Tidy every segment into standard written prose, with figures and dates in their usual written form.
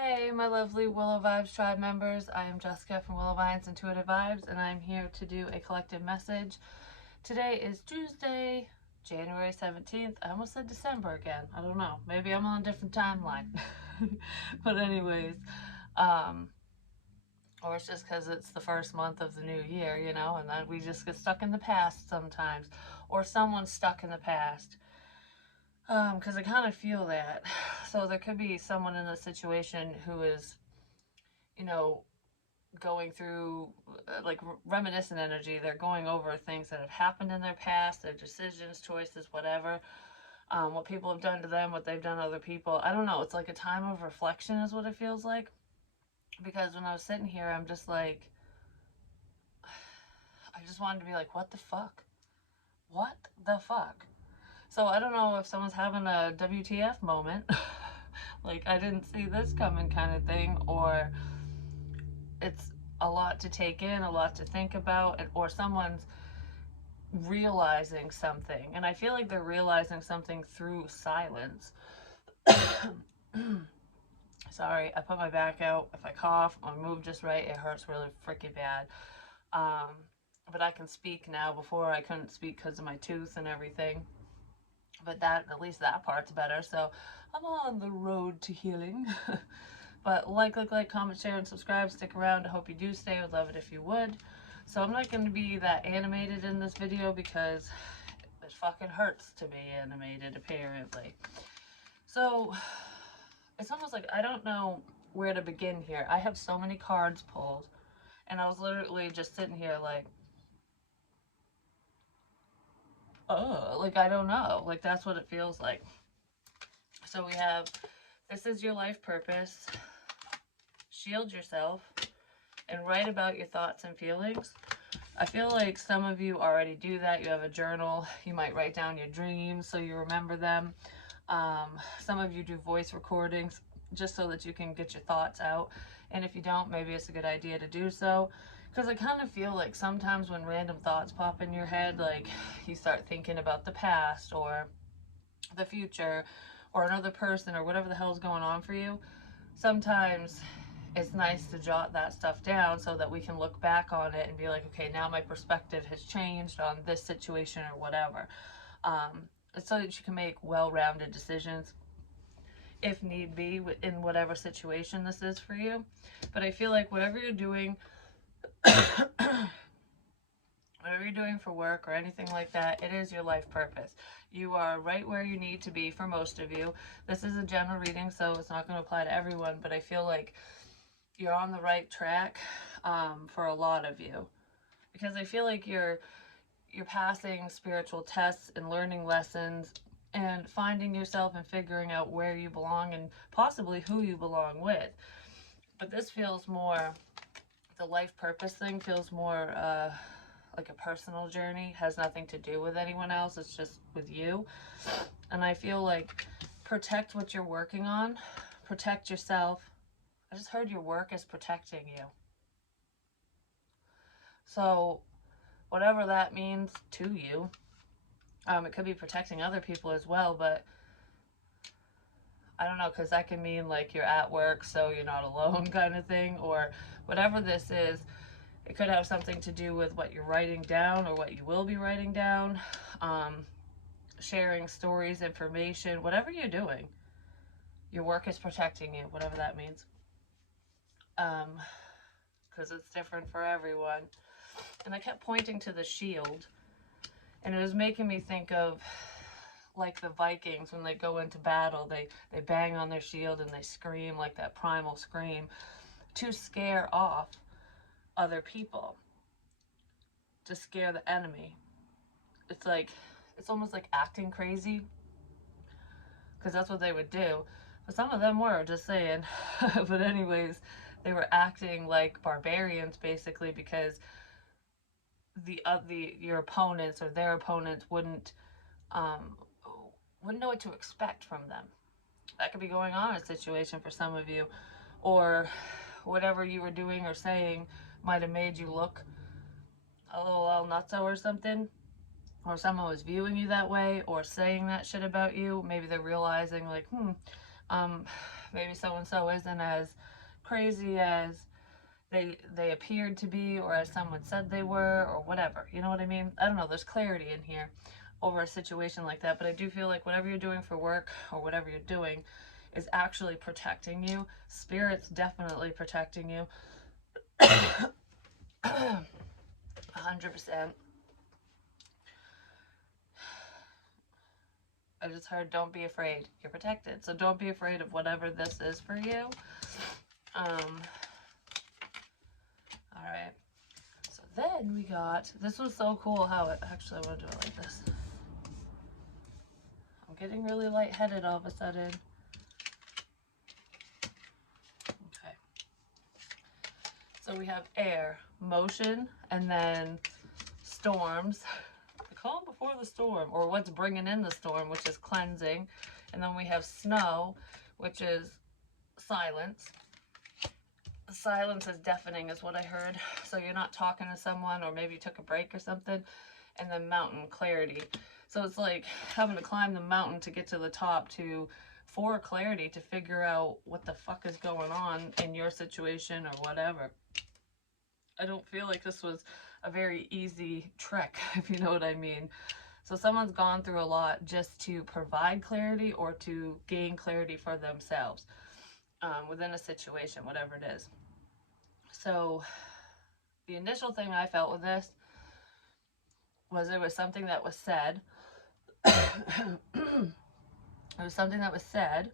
Hey, my lovely Willow Vibes tribe members. I am Jessica from Willow Vines Intuitive Vibes, and I'm here to do a collective message. Today is Tuesday, January 17th. I almost said December again. I don't know. Maybe I'm on a different timeline. But anyways, um, or it's just because it's the first month of the new year, and then we just get stuck in the past sometimes, or someone's stuck in the past. Because I kind of feel that. So there could be someone in the situation who is, you know, going through like reminiscent energy. They're going over things that have happened in their past, their decisions, choices, whatever. What people have done to them, what they've done to other people. I don't know. It's like a time of reflection, is what it feels like. Because when I was sitting here, I'm just like, I just wanted to be like, what the fuck? What the fuck? So I don't know if someone's having a WTF moment, like I didn't see this coming kind of thing, or it's a lot to take in, a lot to think about, or someone's realizing something. And I feel like they're realizing something through silence. Sorry, I put my back out. If I cough or move just right, it hurts really freaking bad. Um, but I can speak now. Before I couldn't speak because of my tooth and everything. But that, at least that part's better. So I'm on the road to healing. But like, comment, share, and subscribe. Stick around. I hope you do stay. I would love it if you would. So I'm not going to be that animated in this video because it fucking hurts to be animated, apparently. So it's almost like I don't know where to begin here. I have so many cards pulled, and I was literally just sitting here like, oh, like I don't know. Like that's what it feels like. So we have, this is your life purpose. Shield yourself and write about your thoughts and feelings. I feel like some of you already do that. You have a journal. You might write down your dreams so you remember them. Some of you do voice recordings just so that you can get your thoughts out. And if you don't, maybe it's a good idea to do so. Because I kind of feel like sometimes when random thoughts pop in your head, like you start thinking about the past or the future or another person or whatever the hell's going on for you, sometimes it's nice to jot that stuff down so that we can look back on it and be like, okay, now my perspective has changed on this situation or whatever. So that you can make well-rounded decisions if need be in whatever situation this is for you. But I feel like whatever you're doing, whatever you're doing for work or anything like that, it is your life purpose. You are right where you need to be for most of you. This is a general reading, so it's not going to apply to everyone, but I feel like you're on the right track for a lot of you, because I feel like you're passing spiritual tests and learning lessons and finding yourself and figuring out where you belong and possibly who you belong with. But this feels more, the life purpose thing feels more like a personal journey, has nothing to do with anyone else, it's just with you. And I feel like protect what you're working on, protect yourself. I just heard your work is protecting you. So whatever that means to you, it could be protecting other people as well, but I don't know, because that can mean like you're at work so you're not alone kind of thing, or whatever this is. It could have something to do with what you're writing down or what you will be writing down, sharing stories, information, whatever you're doing. Your work is protecting you, whatever that means. Because it's different for everyone. And I kept pointing to the shield, and it was making me think of like the Vikings when they go into battle, they bang on their shield and they scream like that primal scream to scare off other people, to scare the enemy. It's like, it's almost like acting crazy, because that's what they would do. But some of them were, just saying. But anyways, they were acting like barbarians basically, because your opponents or their opponents wouldn't know what to expect from them. That could be going on in a situation for some of you, or whatever you were doing or saying might have made you look a little nutso or something, or someone was viewing you that way or saying that shit about you. Maybe they're realizing like, maybe so-and-so isn't as crazy as they appeared to be, or as someone said they were, or whatever. You know what I mean? I don't know. There's clarity in here over a situation like that. But I do feel like whatever you're doing for work or whatever you're doing is actually protecting you. Spirit's definitely protecting you. 100%. I just heard, don't be afraid. You're protected. So don't be afraid of whatever this is for you. All right. So then we got, this was so cool how it, actually I want to do it like this. I'm getting really lightheaded all of a sudden. Okay. So we have air, motion, and then storms. The calm before the storm, or what's bringing in the storm, which is cleansing. And then we have snow, which is silence. Silence is deafening is what I heard. So you're not talking to someone, or maybe you took a break or something. And then mountain, clarity. So it's like having to climb the mountain to get to the top for clarity, to figure out what the fuck is going on in your situation or whatever. I don't feel like this was a very easy trek, if you know what I mean. So someone's gone through a lot just to provide clarity or to gain clarity for themselves within a situation, whatever it is. So the initial thing I felt with this was there was something that was said. There was something that was said.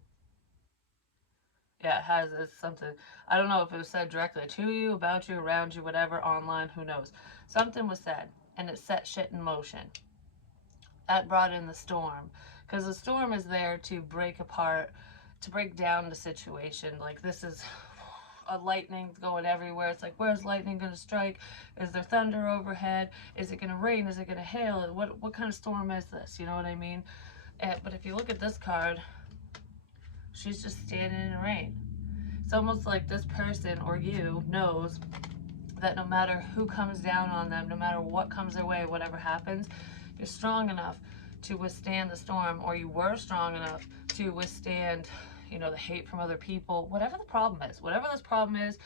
Yeah, it's something. I don't know if it was said directly to you, about you, around you, whatever, online, who knows. Something was said, and it set shit in motion. That brought in the storm. Because the storm is there to break apart, to break down the situation. Like, this is a lightning going everywhere. It's like, where's lightning going to strike? Is there thunder overhead? Is it going to rain? Is it going to hail? What kind of storm is this? You know what I mean? But if you look at this card, she's just standing in the rain. It's almost like this person or you knows that no matter who comes down on them, no matter what comes their way, whatever happens, you're strong enough to withstand the storm, or you were strong enough to withstand, the hate from other people, whatever the problem is. Whatever this problem is,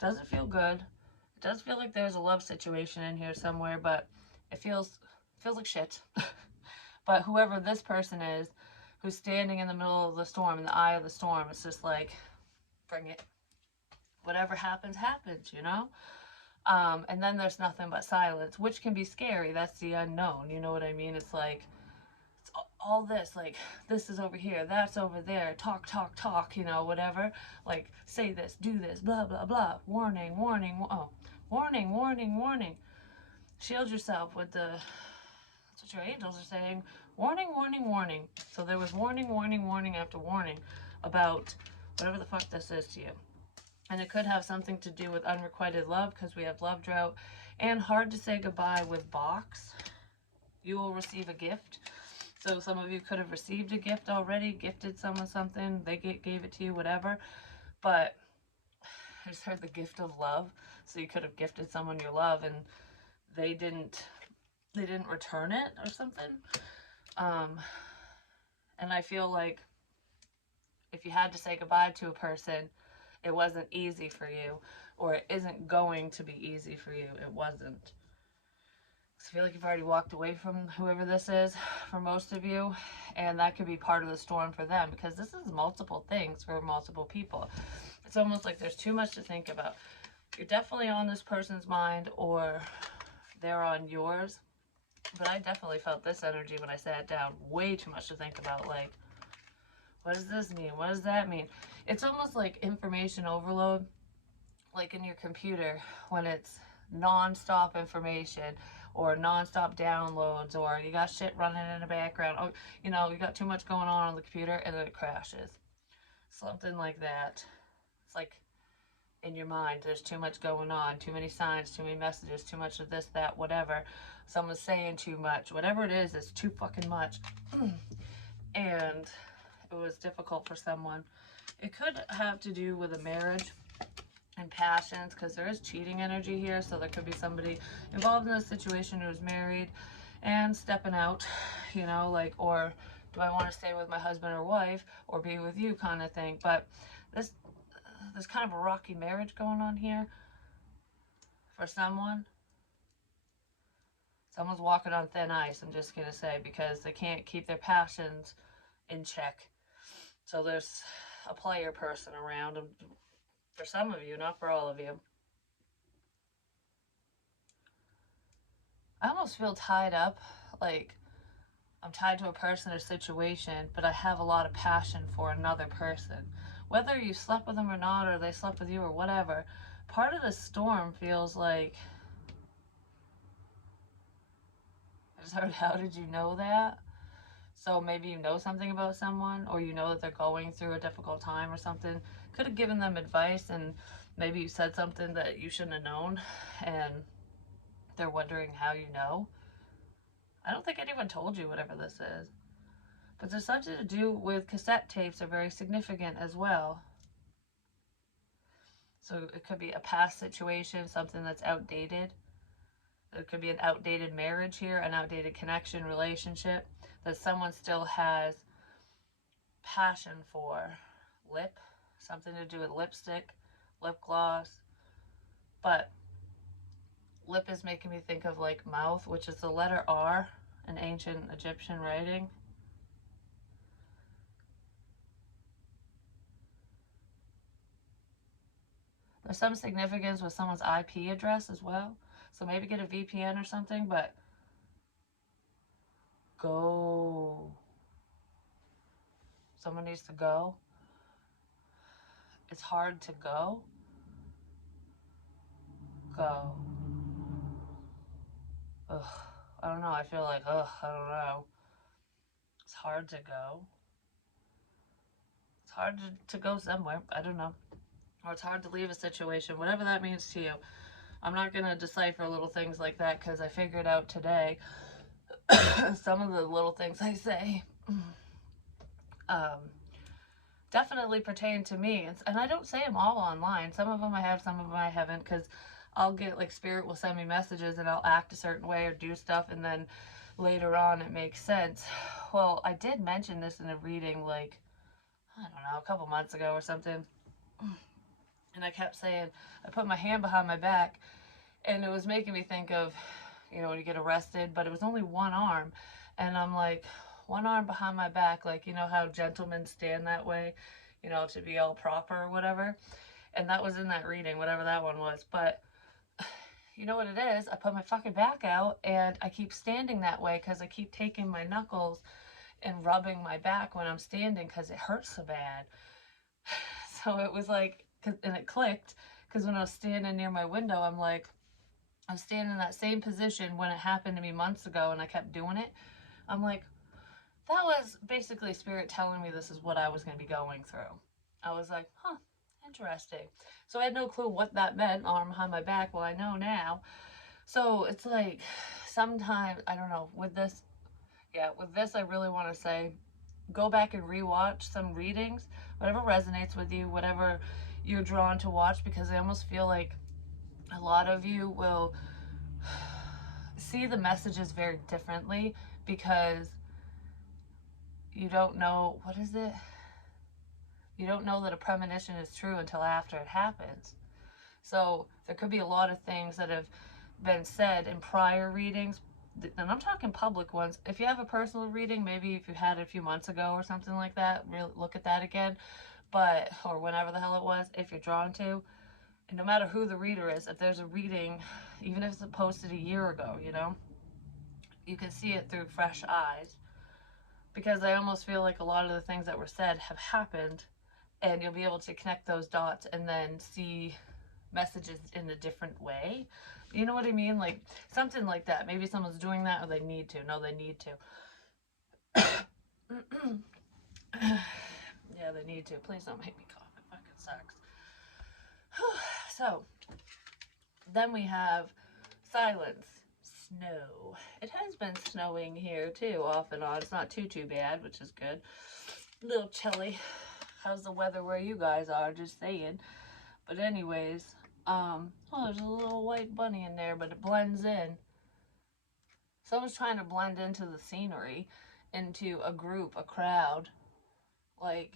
doesn't feel good. It does feel like there's a love situation in here somewhere, but it feels like shit. But whoever this person is, who's standing in the middle of the storm, in the eye of the storm, it's just like, bring it. Whatever happens, happens, and then there's nothing but silence, which can be scary. That's the unknown. You know what I mean? It's like, it's all this, like, this is over here, that's over there, talk, whatever. Like, say this, do this, blah, blah, blah. Warning, warning, warning, warning, warning. Shield yourself with that's what your angels are saying. Warning, warning, warning. So there was warning, warning, warning after warning about whatever the fuck this is to you. And it could have something to do with unrequited love, because we have love drought, and hard to say goodbye with box. You will receive a gift. So some of you could have received a gift already, gifted someone something, they gave it to you, whatever. But I just heard the gift of love. So you could have gifted someone your love and they didn't return it or something. And I feel like if you had to say goodbye to a person, it wasn't easy for you, or it isn't going to be easy for you. It wasn't. I feel like you've already walked away from whoever this is for most of you, and that could be part of the storm for them, because this is multiple things for multiple people. It's almost like there's too much to think about. You're definitely on this person's mind, or they're on yours, but I definitely felt this energy when I sat down. Way too much to think about. Like, what does this mean? What does that mean? It's almost like information overload, like in your computer when it's non-stop information, or non-stop downloads, or you got shit running in the background, or you got too much going on the computer, and then it crashes. Something like that. It's like in your mind there's too much going on, too many signs, too many messages, too much of this, that, whatever. Someone's saying too much, whatever it is, it's too fucking much. And it was difficult for someone. It could have to do with a marriage and passions, because there is cheating energy here. So there could be somebody involved in this situation who's married and stepping out, or do I want to stay with my husband or wife or be with you kind of thing. But this, there's kind of a rocky marriage going on here for someone. Someone's walking on thin ice, I'm just going to say, because they can't keep their passions in check. So there's a player person around, for some of you, not for all of you. I almost feel tied up, like I'm tied to a person or situation, but I have a lot of passion for another person. Whether you slept with them or not, or they slept with you or whatever, part of the storm feels like, I just heard, how did you know that? So maybe you know something about someone, or you know that they're going through a difficult time or something. Could have given them advice, and maybe you said something that you shouldn't have known, and they're wondering how you know. I don't think anyone told you whatever this is. But there's something to do with cassette tapes are very significant as well. So it could be a past situation, something that's outdated. It could be an outdated marriage here, an outdated connection, relationship that someone still has passion for. Lip, something to do with lipstick, lip gloss. But lip is making me think of like mouth, which is the letter R in ancient Egyptian writing. There's some significance with someone's IP address as well. So maybe get a VPN or something, but go. Someone needs to go. It's hard to go. Go. Ugh. I don't know. I feel like, ugh, I don't know. It's hard to go. It's hard to go somewhere. I don't know. Or it's hard to leave a situation, whatever that means to you. I'm not going to decipher little things like that because I figured out today some of the little things I say definitely pertain to me. And I don't say them all online. Some of them I have, some of them I haven't, because I'll get like spirit will send me messages and I'll act a certain way or do stuff, and then later on it makes sense. Well, I did mention this in a reading like, I don't know, a couple months ago or something. And I kept saying, I put my hand behind my back, and it was making me think of, you know, when you get arrested, but it was only one arm. And I'm like, one arm behind my back, like, you know how gentlemen stand that way, you know, to be all proper or whatever. And that was in that reading, whatever that one was. But you know what it is? I put my fucking back out and I keep standing that way because I keep taking my knuckles and rubbing my back when I'm standing because it hurts so bad. So it was like, and it clicked because when I was standing near my window, I'm like, I was standing in that same position when it happened to me months ago and I kept doing it. I'm like, that was basically spirit telling me this is what I was going to be going through. I was like, huh, interesting. So I had no clue what that meant, arm behind my back. Well, I know now. So it's like, sometimes, I don't know, with this, I really want to say, go back and rewatch some readings, whatever resonates with you, whatever you're drawn to watch, because I almost feel like a lot of you will see the messages very differently because you don't know, what is it? You don't know that a premonition is true until after it happens. So there could be a lot of things that have been said in prior readings, and I'm talking public ones. If you have a personal reading, maybe if you had it a few months ago or something like that, really look at that again. But, or whenever the hell it was, if you're drawn to, and no matter who the reader is, if there's a reading, even if it's posted a year ago, you know, you can see it through fresh eyes. Because I almost feel like a lot of the things that were said have happened, and you'll be able to connect those dots and then see messages in a different way. You know what I mean? Like something like that. Maybe someone's doing that or they need to. No, they need to. Yeah, they need to. Please don't make me cough. It fucking sucks. So, then we have silence. Snow. It has been snowing here too, off and on. It's not too bad, which is good. A little chilly. How's the weather where you guys are? Just saying. But anyways, oh, there's a little white bunny in there, but it blends in. Someone's trying to blend into the scenery, into a group, a crowd. Like,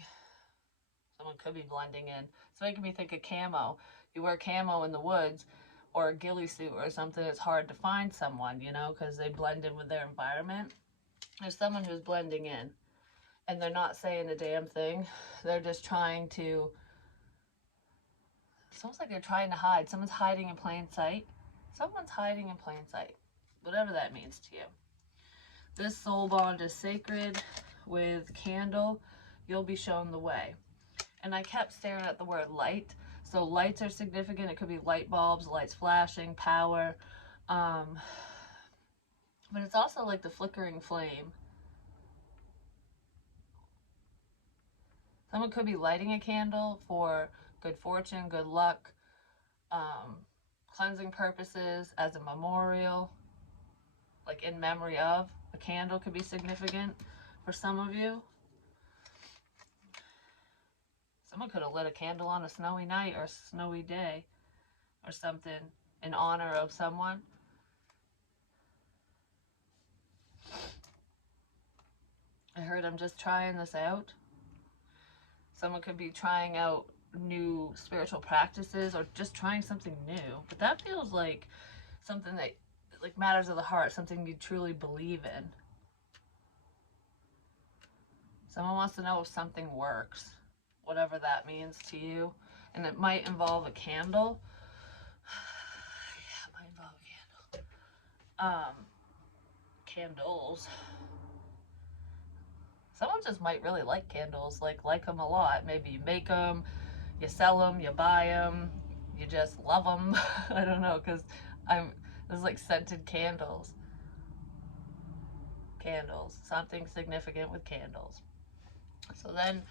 someone could be blending in. It's making me think of camo. You wear camo in the woods or a ghillie suit or something, it's hard to find someone, you know, because they blend in with their environment. There's someone who's blending in and they're not saying a damn thing. They're just trying to, it's almost like they're trying to hide. Someone's hiding in plain sight. Someone's hiding in plain sight, whatever that means to you. This soul bond is sacred with candle. You'll be shown the way. And I kept staring at the word light. So lights are significant. It could be light bulbs, lights flashing, power. But it's also like the flickering flame. Someone could be lighting a candle for good fortune, good luck, cleansing purposes, as a memorial, like in memory of. A candle could be significant for some of you. Someone could have lit a candle on a snowy night or a snowy day or something in honor of someone. I heard I'm just trying this out. Someone could be trying out new spiritual practices or just trying something new. But that feels like something that like matters of the heart, something you truly believe in. Someone wants to know if something works, whatever that means to you. And it might involve a candle. Yeah, it might involve a candle. Candles. Someone just might really like candles, like them a lot. Maybe you make them, you sell them, you buy them, you just love them. I don't know, because there's like scented candles. Candles, something significant with candles. So then,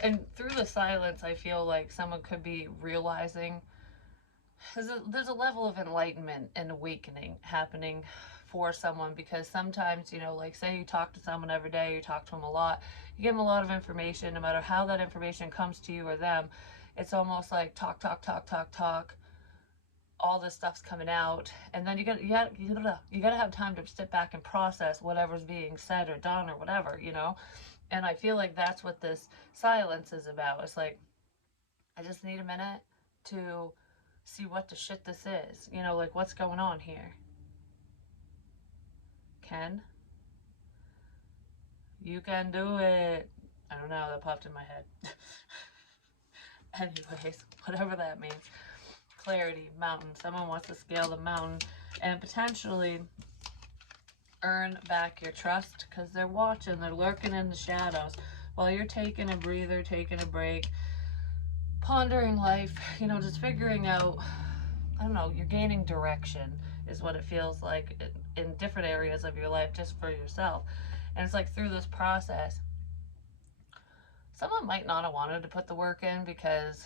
and through the silence, I feel like someone could be realizing there's a level of enlightenment and awakening happening for someone, because sometimes, you know, like say you talk to someone every day, you talk to them a lot, you give them a lot of information, no matter how that information comes to you or them, it's almost like talk, all this stuff's coming out, and then you gotta have time to sit back and process whatever's being said or done or whatever, you know. And I feel like that's what this silence is about. It's like, I just need a minute to see what the shit this is, you know, like what's going on here. Ken, you can do it. I don't know, that popped in my head. Anyways, whatever that means. Clarity, mountain. Someone wants to scale the mountain and potentially earn back your trust, because they're watching, they're lurking in the shadows while you're taking a breather, taking a break, pondering life, you know, just figuring out, I don't know, you're gaining direction is what it feels like in different areas of your life just for yourself. And it's like through this process, someone might not have wanted to put the work in because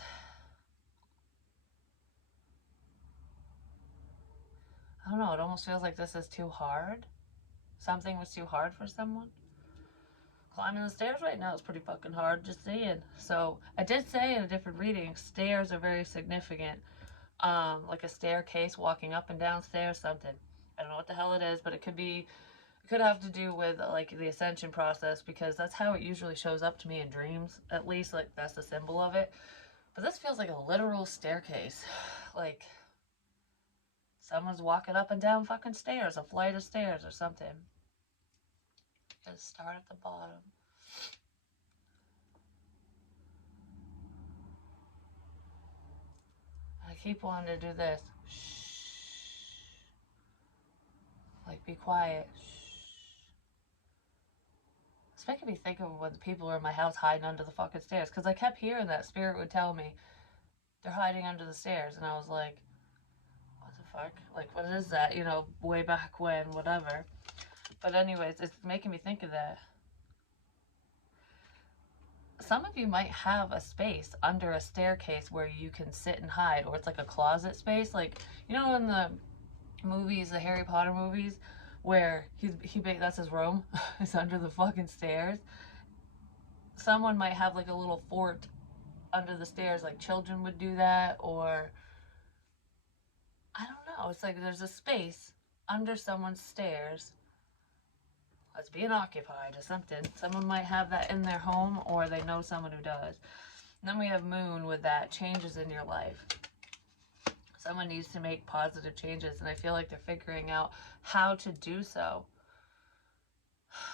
I don't know, it almost feels like this is too hard. Something was too hard for someone. Climbing the stairs right now is pretty fucking hard, just saying. So I did say in a different reading, stairs are very significant. Like a staircase, walking up and down stairs, something. I don't know what the hell it is, but it could have to do with like the ascension process, because that's how it usually shows up to me in dreams. At least like that's the symbol of it. But this feels like a literal staircase. Like someone's walking up and down fucking stairs, a flight of stairs or something. Just start at the bottom. I keep wanting to do this. Shh. Like, be quiet. Shh. It's making me think of when people were in my house hiding under the fucking stairs. Because I kept hearing that. Spirit would tell me, they're hiding under the stairs. And I was like, what the fuck? Like, what is that? You know, way back when, whatever. But anyways, it's making me think of that. Some of you might have a space under a staircase where you can sit and hide, or it's like a closet space. Like, you know, in the movies, the Harry Potter movies, where that's his room. It's under the fucking stairs. Someone might have like a little fort under the stairs, like children would do that, or I don't know. It's like there's a space under someone's stairs, It's being occupied or something. Someone might have that in their home, or they know someone who does. And then we have Moon with that, changes in your life. Someone needs to make positive changes, and I feel like they're figuring out how to do so.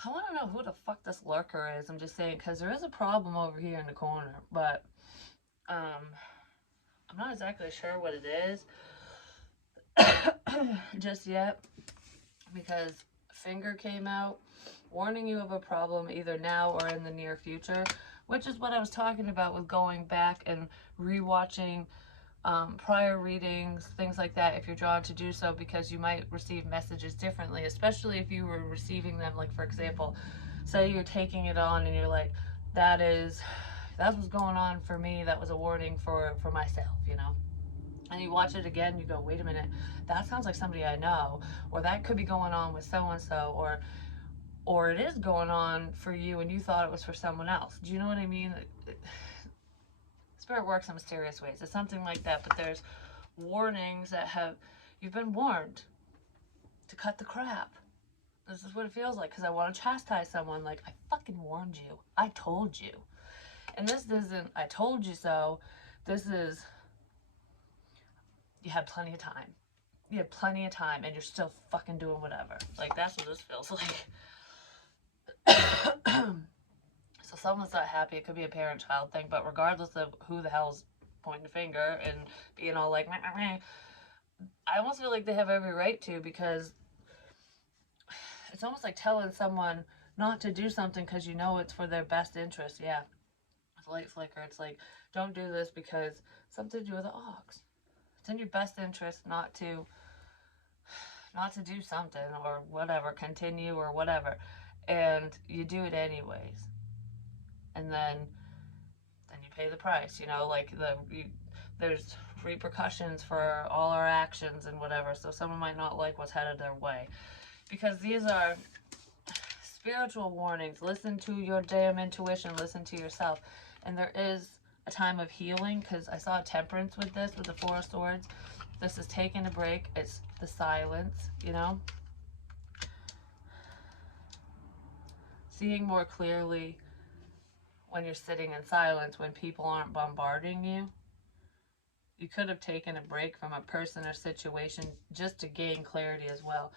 I want to know who the fuck this lurker is. I'm just saying, because there is a problem over here in the corner, but I'm not exactly sure what it is just yet, because finger came out warning you of a problem either now or in the near future, which is what I was talking about with going back and rewatching prior readings, things like that, if you're drawn to do so, because you might receive messages differently, especially if you were receiving them, like, for example, say you're taking it on and you're like, that's what's going on for me, that was a warning for myself, you know. And you watch it again, you go, wait a minute, that sounds like somebody I know, or that could be going on with so and so, or it is going on for you and you thought it was for someone else. Do you know what I mean? Spirit works in mysterious ways. It's something like that, but there's warnings that you've been warned to cut the crap. This is what it feels like, because I want to chastise someone. Like, I fucking warned you. I told you. And this isn't, I told you so. This is, you had plenty of time. You had plenty of time, and you're still fucking doing whatever. Like, that's what this feels like. So someone's not happy. It could be a parent-child thing, but regardless of who the hell's pointing a finger and being all like, meh, meh, meh, I almost feel like they have every right to, because it's almost like telling someone not to do something because you know it's for their best interest. Yeah, it's light flicker. It's like, don't do this because something to do with the ox. It's in your best interest not to do something or whatever, continue or whatever, and you do it anyways, and then you pay the price. You know, like there's repercussions for all our actions and whatever. So someone might not like what's headed their way, because these are spiritual warnings. Listen to your damn intuition. Listen to yourself. And there is a time of healing, because I saw temperance with this, with the Four of Swords. This is taking a break. It's the silence, you know. Seeing more clearly when you're sitting in silence, when people aren't bombarding you. You could have taken a break from a person or situation just to gain clarity as well.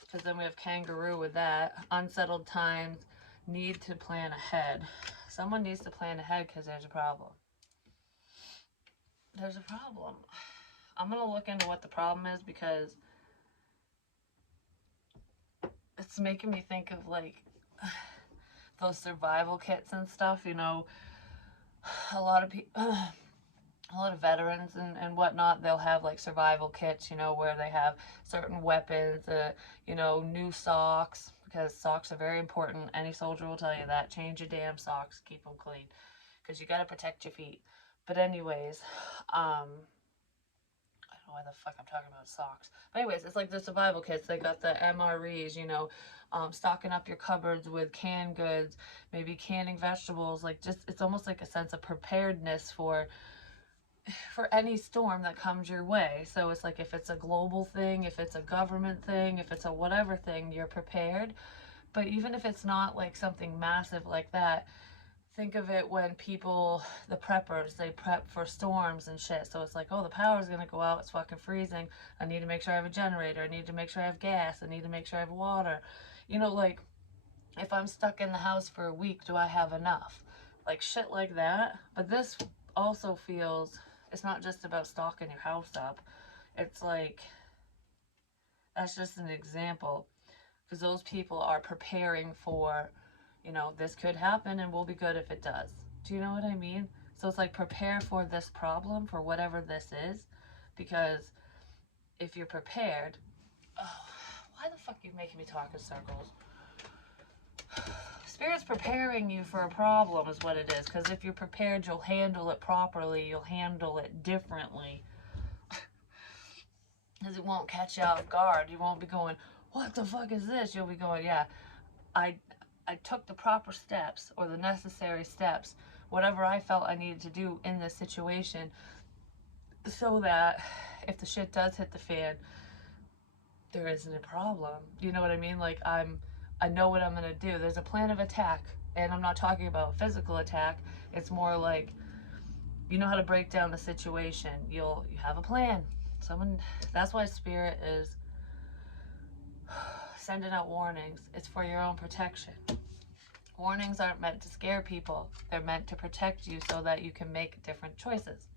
Because then we have kangaroo with that. Unsettled times, need to plan ahead. Someone needs to plan ahead because there's a problem. There's a problem. I'm going to look into what the problem is, because it's making me think of, like, those survival kits and stuff, you know. A lot of people, a lot of veterans and whatnot, they'll have like survival kits, you know, where they have certain weapons, you know, new socks, because socks are very important. Any soldier will tell you that. Change your damn socks, keep them clean, because you got to protect your feet. But anyways, I don't know why the fuck I'm talking about socks. But anyways, it's like the survival kits. They got the MREs, you know, stocking up your cupboards with canned goods, maybe canning vegetables. Like, just, it's almost like a sense of preparedness for any storm that comes your way. So it's like, if it's a global thing, if it's a government thing, if it's a whatever thing, you're prepared. But even if it's not like something massive like that, think of it when people, the preppers, they prep for storms and shit. So it's like, oh, the power's gonna go out, it's fucking freezing, I need to make sure I have a generator, I need to make sure I have gas, I need to make sure I have water. You know, like, if I'm stuck in the house for a week, do I have enough? Like, shit like that. But this also feels, it's not just about stocking your house up. It's like, that's just an example, because those people are preparing for, you know, this could happen and we'll be good if it does. Do you know what I mean? So it's like, prepare for this problem, for whatever this is, because if you're prepared, oh, why the fuck are you making me talk in circles? Spirit's preparing you for a problem is what it is, because if you're prepared, you'll handle it properly, you'll handle it differently. Because it won't catch you off guard. You won't be going, what the fuck is this? You'll be going, yeah, I took the proper steps, or the necessary steps, whatever I felt I needed to do in this situation, so that if the shit does hit the fan, there isn't a problem. You know what I mean? Like, I'm I know what I'm going to do. There's a plan of attack. And I'm not talking about physical attack. It's more like you know how to break down the situation. You have a plan. That's why spirit is sending out warnings. It's for your own protection. Warnings aren't meant to scare people. They're meant to protect you so that you can make different choices.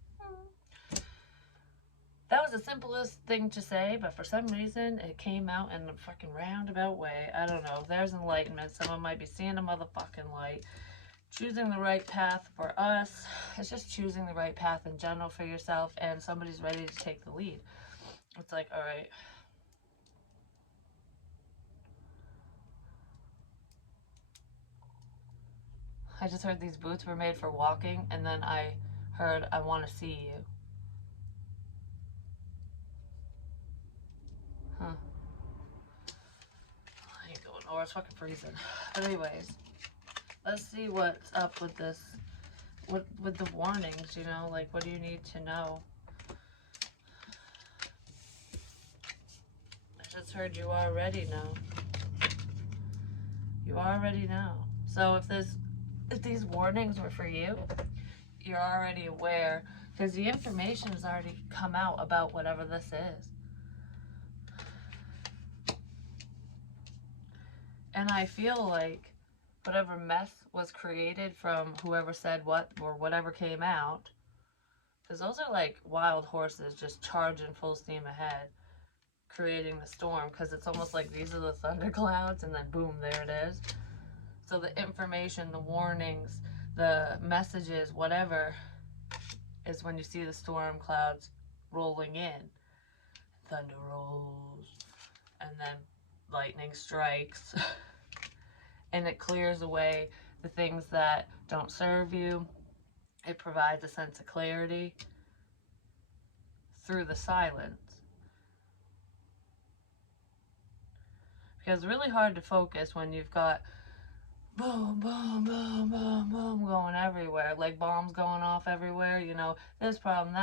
That was the simplest thing to say, but for some reason it came out in a fucking roundabout way. I don't know. There's enlightenment. Someone might be seeing a motherfucking light. Choosing the right path for us. It's just choosing the right path in general for yourself, and somebody's ready to take the lead. It's like, all right. I just heard these boots were made for walking, and then I heard, I want to see you. Huh. I ain't going nowhere. It's fucking freezing. But anyways, let's see what's up with this. What with the warnings, you know? Like, what do you need to know? I just heard you already know. You already know. So if these warnings were for you, you're already aware, because the information has already come out about whatever this is. And I feel like whatever mess was created from whoever said what or whatever came out, because those are like wild horses just charging full steam ahead, creating the storm, because it's almost like these are the thunderclouds and then boom, there it is. So the information, the warnings, the messages, whatever, is when you see the storm clouds rolling in. Thunder rolls, and then lightning strikes. And it clears away the things that don't serve you. It provides a sense of clarity through the silence. Because it's really hard to focus when you've got boom, boom, boom, boom, boom going everywhere. Like bombs going off everywhere, you know, this problem,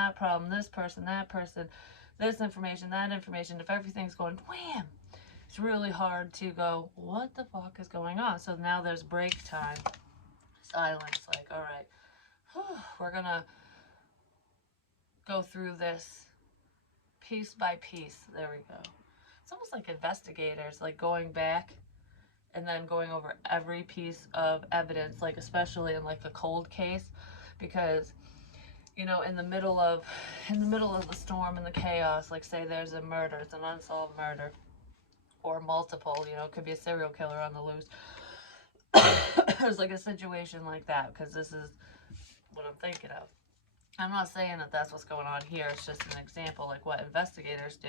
this person, this information, that information. If everything's going wham, it's really hard to go, what the fuck is going on? So now there's break time. Silence, like, all right, we're gonna go through this piece by piece. There we go. It's almost like investigators, like going back and then going over every piece of evidence, like especially in like a cold case, because you know, in the middle of the storm and the chaos, like say there's a murder, it's an unsolved murder, or multiple, you know, it could be a serial killer on the loose. There's like a situation like that, because this is what I'm thinking of. I'm not saying that that's what's going on here. It's just an example, like what investigators do.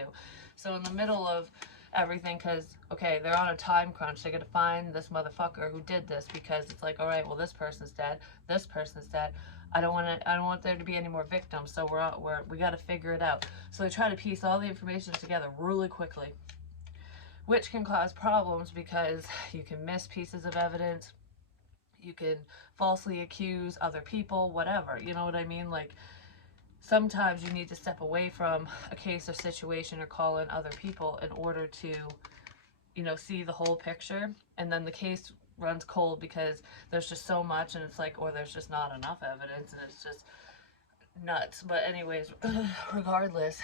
So in the middle of everything, because, okay, they're on a time crunch. They got to find this motherfucker who did this, because it's like, all right, well, this person's dead. This person's dead. I don't want there to be any more victims. So we got to figure it out. So they try to piece all the information together really quickly, which can cause problems because you can miss pieces of evidence. You can falsely accuse other people, whatever. You know what I mean? Like, sometimes you need to step away from a case or situation or call in other people in order to, you know, see the whole picture. And then the case runs cold because there's just so much, and it's like, or there's just not enough evidence, and it's just nuts. But anyways, regardless,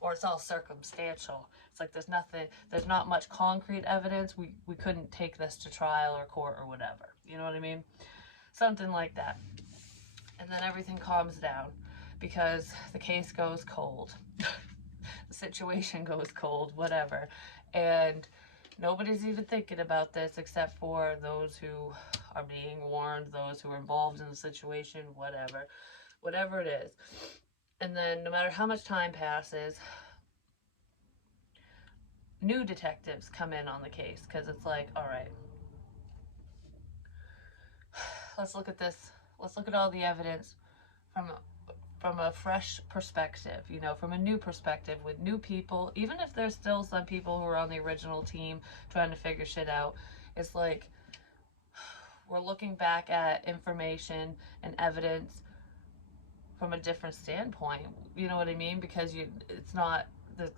or it's all circumstantial. It's like there's not much concrete evidence. We couldn't take this to trial or court or whatever. You know what I mean? Something like that. And then everything calms down because the case goes cold. The situation goes cold, whatever. And nobody's even thinking about this except for those who are being warned, those who are involved in the situation, whatever it is. And then no matter how much time passes, new detectives come in on the case, because it's like, all right, let's look at this. Let's look at all the evidence from a fresh perspective, you know, from a new perspective with new people. Even if there's still some people who are on the original team trying to figure shit out, it's like we're looking back at information and evidence from a different standpoint. You know what I mean? Because it's not, the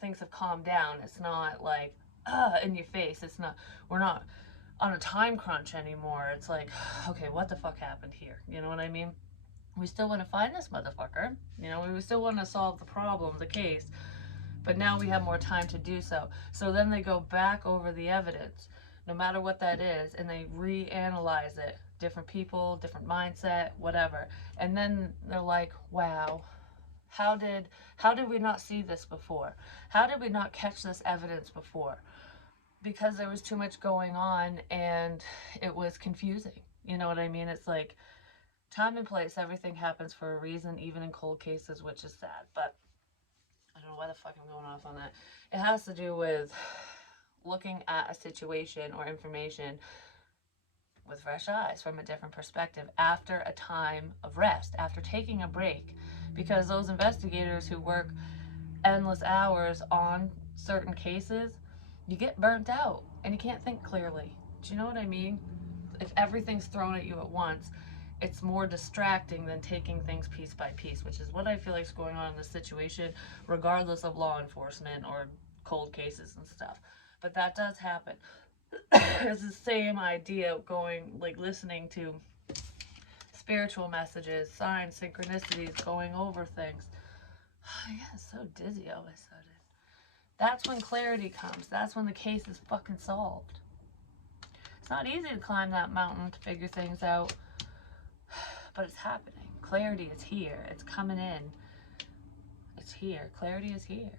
things have calmed down. It's not like, in your face. It's not, we're not on a time crunch anymore. It's like, okay, what the fuck happened here? You know what I mean? We still want to find this motherfucker. You know, we still want to solve the problem, the case, but now we have more time to do so. So then they go back over the evidence, no matter what that is, and they reanalyze it. Different people, different mindset, whatever. And then they're like, wow, how did we not see this before? How did we not catch this evidence before? Because there was too much going on and it was confusing. You know what I mean? It's like time and place, everything happens for a reason, even in cold cases, which is sad. But I don't know why the fuck I'm going off on that. It has to do with looking at a situation or information with fresh eyes from a different perspective after a time of rest, after taking a break. Because those investigators who work endless hours on certain cases, you get burnt out and you can't think clearly. Do you know what I mean? If everything's thrown at you at once, it's more distracting than taking things piece by piece, which is what I feel like is going on in this situation, regardless of law enforcement or cold cases and stuff. But that does happen. It's the same idea of going, like listening to spiritual messages, signs, synchronicities, going over things. I get so dizzy all of a sudden. That's when clarity comes. That's when the case is fucking solved. It's not easy to climb that mountain to figure things out, but it's happening. Clarity is here. It's coming in. It's here. Clarity is here.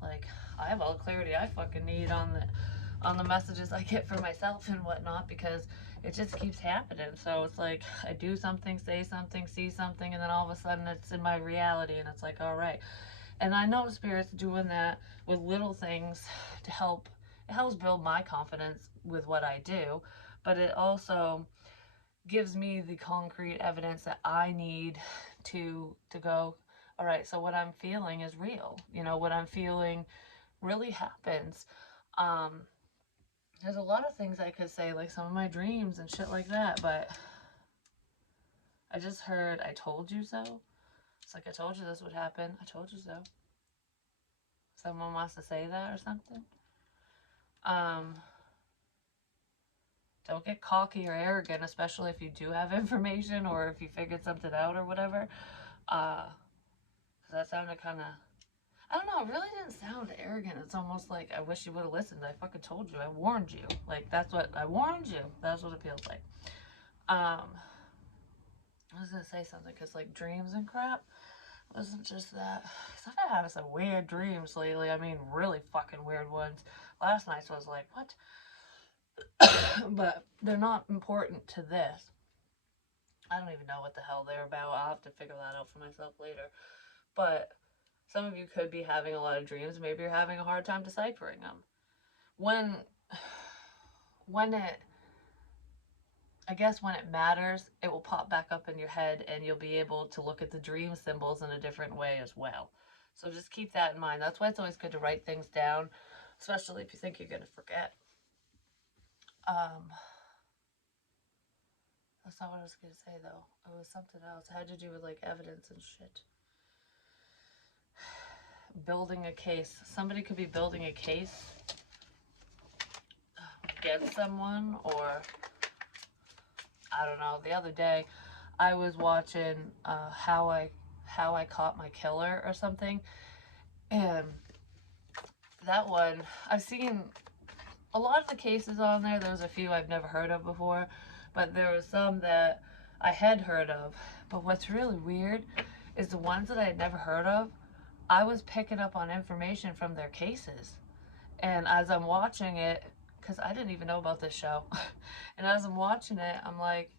Like, I have all the clarity I fucking need on the messages I get for myself and whatnot, because it just keeps happening. So it's like I do something, say something, see something, and then all of a sudden it's in my reality, and it's like, all right. And I know Spirit's doing that with little things to help. It helps build my confidence with what I do, but it also gives me the concrete evidence that I need to go, all right, so what I'm feeling is real. You know, what I'm feeling really happens. There's a lot of things I could say, like some of my dreams and shit like that, but I just heard, I told you so. It's like, I told you this would happen. I told you so. Someone wants to say that or something. Don't get cocky or arrogant, especially if you do have information or if you figured something out or whatever. Because that sounded kind of, I don't know, it really didn't sound arrogant. It's almost like, I wish you would have listened. I fucking told you. I warned you. Like, that's what, I warned you. That's what it feels like. I was going to say something, because, like, dreams and crap wasn't just that. Because I've been having some weird dreams lately. I mean, really fucking weird ones. Last night I was like, what? But they're not important to this. I don't even know what the hell they're about. I'll have to figure that out for myself later. But some of you could be having a lot of dreams. Maybe you're having a hard time deciphering them. When it, I guess when it matters, it will pop back up in your head and you'll be able to look at the dream symbols in a different way as well. So just keep that in mind. That's why it's always good to write things down, especially if you think you're going to forget. That's not what I was going to say, though. It was something else. It had to do with, like, evidence and shit. Building a case. Somebody could be building a case against someone, or I don't know. The other day, I was watching How I Caught My Killer or something, and that one, I've seen a lot of the cases on there. There was a few I've never heard of before, but there was some that I had heard of. But what's really weird is the ones that I had never heard of, I was picking up on information from their cases. And as I'm watching it, because I didn't even know about this show, and as I'm watching it, I'm like,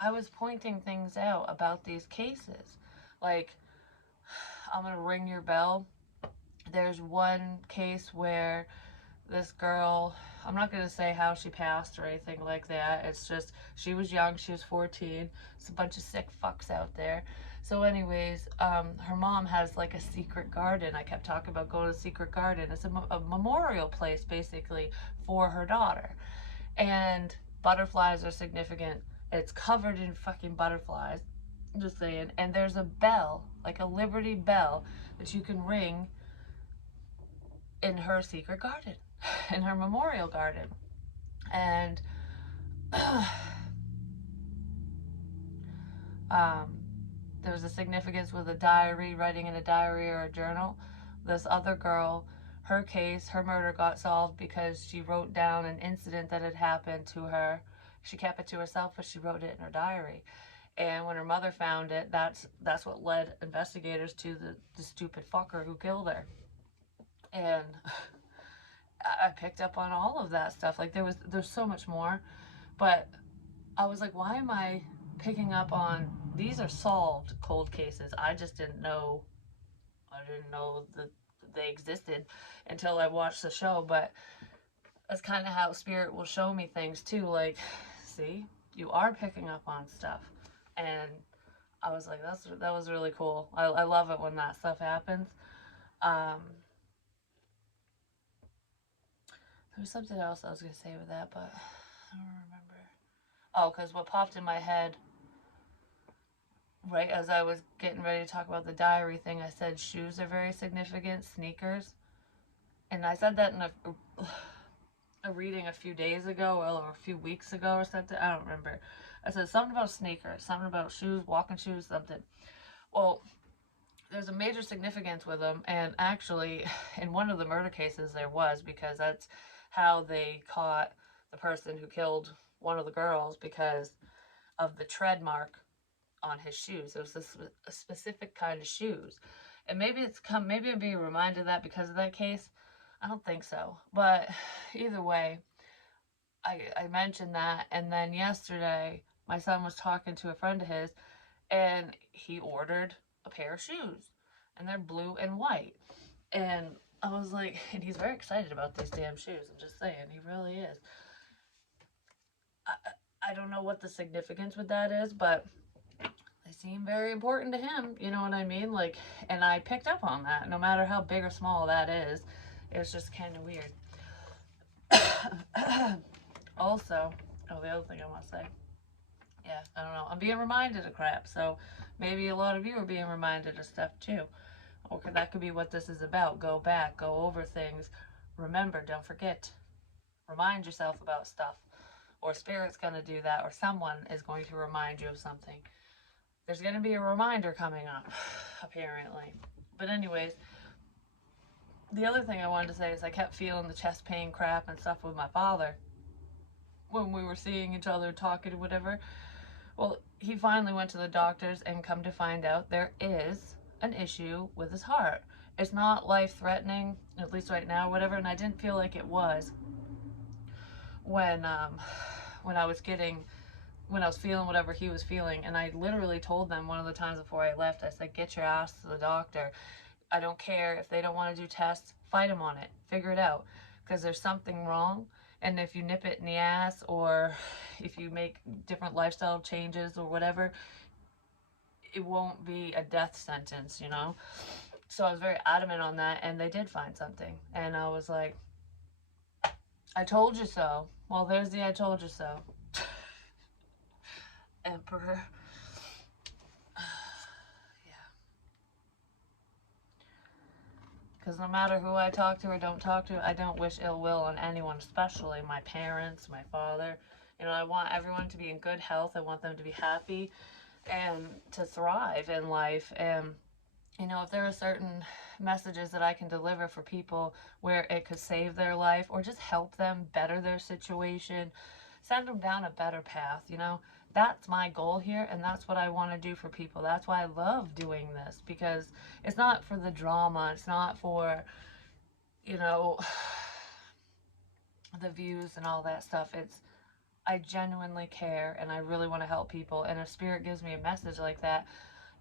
I was pointing things out about these cases. Like, I'm going to ring your bell. There's one case where this girl, I'm not going to say how she passed or anything like that. It's just, she was young, she was 14. It's a bunch of sick fucks out there. So anyways, her mom has like a secret garden. I kept talking about going to secret garden. It's a memorial place basically for her daughter. And butterflies are significant. It's covered in fucking butterflies. I'm just saying. And there's a bell, like a Liberty bell, that you can ring in her secret garden, in her memorial garden. And there was a significance with a diary, writing in a diary or a journal. This other girl, her case, her murder got solved because she wrote down an incident that had happened to her. She kept it to herself, but she wrote it in her diary. And when her mother found it, that's what led investigators to the stupid fucker who killed her. And I picked up on all of that stuff. Like there's so much more, but I was like, why am I picking up on these are solved cold cases? I just didn't know. I didn't know that they existed until I watched the show. But that's kind of how spirit will show me things too. Like, see, you are picking up on stuff, and I was like, that was really cool. I love it when that stuff happens. There was something else I was gonna say with that, but I don't remember. Oh, because what popped in my head right as I was getting ready to talk about the diary thing, I said shoes are very significant, sneakers. And I said that in a reading a few days ago or a few weeks ago or something. I don't remember. I said something about sneakers, something about shoes, walking shoes, something. Well, there's a major significance with them. And actually, in one of the murder cases, there was, because that's how they caught the person who killed one of the girls, because of the tread mark on his shoes. It was a specific kind of shoes. And maybe I'm being reminded of that because of that case. I don't think so. But either way, I mentioned that. And then yesterday, my son was talking to a friend of his, and he ordered a pair of shoes. And they're blue and white. And I was like, and he's very excited about these damn shoes. I'm just saying, he really is. I don't know what the significance with that is, but they seem very important to him, you know what I mean? Like, and I picked up on that, no matter how big or small that is. It's just kind of weird. Also, oh, the other thing I want to say, yeah, I don't know, I'm being reminded of crap, so maybe a lot of you are being reminded of stuff too. Or that could be what this is about. Go back, go over things, remember, don't forget, remind yourself about stuff, or spirit's going to do that, or someone is going to remind you of something. There's going to be a reminder coming up, apparently. But anyways, the other thing I wanted to say is I kept feeling the chest pain crap and stuff with my father when we were seeing each other, talking or whatever. Well, he finally went to the doctors, and come to find out there is an issue with his heart. It's not life-threatening, at least right now, whatever, and I didn't feel like it was when I was feeling whatever he was feeling. And I literally told them one of the times before I left, I said, get your ass to the doctor. I don't care if they don't want to do tests, fight them on it, figure it out, because there's something wrong. And if you nip it in the ass, or if you make different lifestyle changes or whatever, it won't be a death sentence, you know? So I was very adamant on that, and they did find something. And I was like, I told you so. Well, there's the I told you so. Emperor. Yeah. Because no matter who I talk to or don't talk to, I don't wish ill will on anyone, especially my parents, my father. You know, I want everyone to be in good health. I want them to be happy and to thrive in life. And, you know, if there are certain messages that I can deliver for people where it could save their life or just help them better their situation, send them down a better path, you know, that's my goal here, and that's what I want to do for people. That's why I love doing this, because it's not for the drama, it's not for, you know, the views and all that stuff. It's, I genuinely care, and I really want to help people. And if spirit gives me a message like that,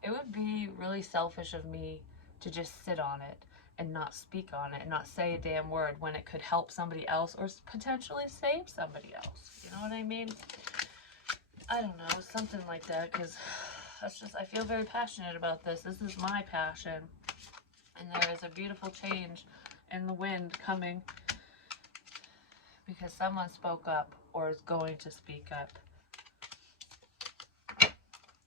it would be really selfish of me to just sit on it and not speak on it and not say a damn word when it could help somebody else or potentially save somebody else. You know what I mean? I don't know, something like that, because that's just, I feel very passionate about this. This is my passion. And there is a beautiful change in the wind coming because someone spoke up or is going to speak up.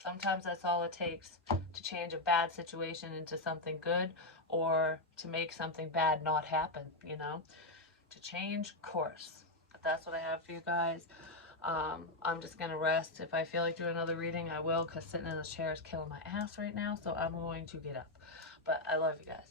Sometimes that's all it takes to change a bad situation into something good, or to make something bad not happen, you know, to change course. But that's what I have for you guys. I'm just going to rest. If I feel like doing another reading, I will, because sitting in the chair is killing my ass right now. So I'm going to get up. But I love you guys.